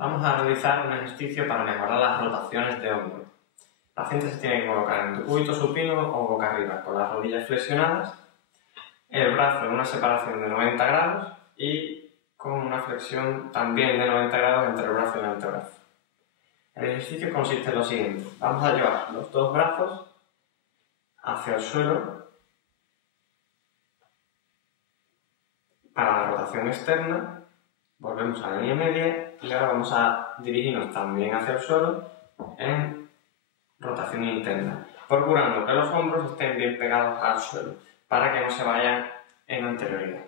Vamos a realizar un ejercicio para mejorar las rotaciones de hombro. El paciente se tiene que colocar en decúbito supino o boca arriba, con las rodillas flexionadas, el brazo en una separación de 90 grados y con una flexión también de 90 grados entre el brazo y el antebrazo. El ejercicio consiste en lo siguiente. Vamos a llevar los dos brazos hacia el suelo para la rotación externa. Volvemos a la línea media y ahora vamos a dirigirnos también hacia el suelo en rotación interna, procurando que los hombros estén bien pegados al suelo para que no se vayan en anterioridad.